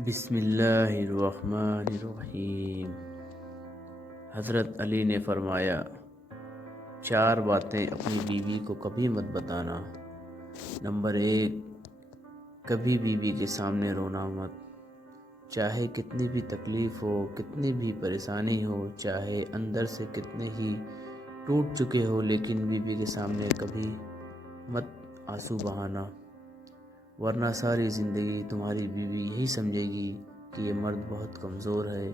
बिस्मिल्लाहिर्रहमानिर्रहीम। हज़रत अली ने फरमाया, 4 बातें अपनी बीवी को कभी मत बताना। नंबर 1, कभी बीवी के सामने रोना मत। चाहे कितनी भी तकलीफ़ हो, कितनी भी परेशानी हो, चाहे अंदर से कितने ही टूट चुके हो, लेकिन बीवी के सामने कभी मत आंसू बहाना, वरना सारी ज़िंदगी तुम्हारी बीवी यही समझेगी कि ये मर्द बहुत कमज़ोर है,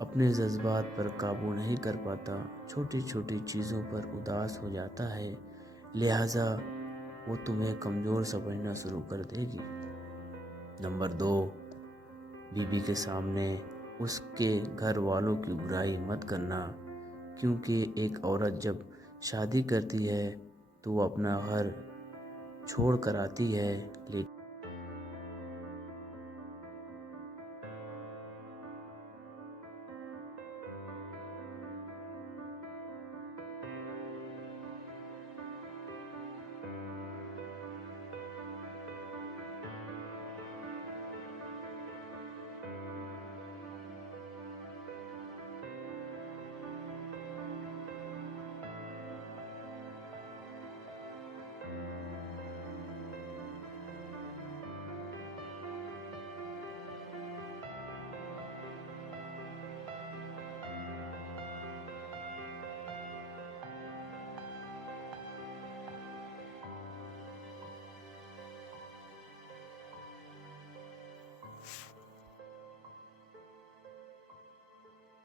अपने जज्बात पर काबू नहीं कर पाता, छोटी छोटी चीज़ों पर उदास हो जाता है, लिहाजा वो तुम्हें कमज़ोर समझना शुरू कर देगी। नंबर 2, बीवी के सामने उसके घर वालों की बुराई मत करना, क्योंकि एक औरत जब शादी करती है तो वो अपना घर छोड़ कर आती है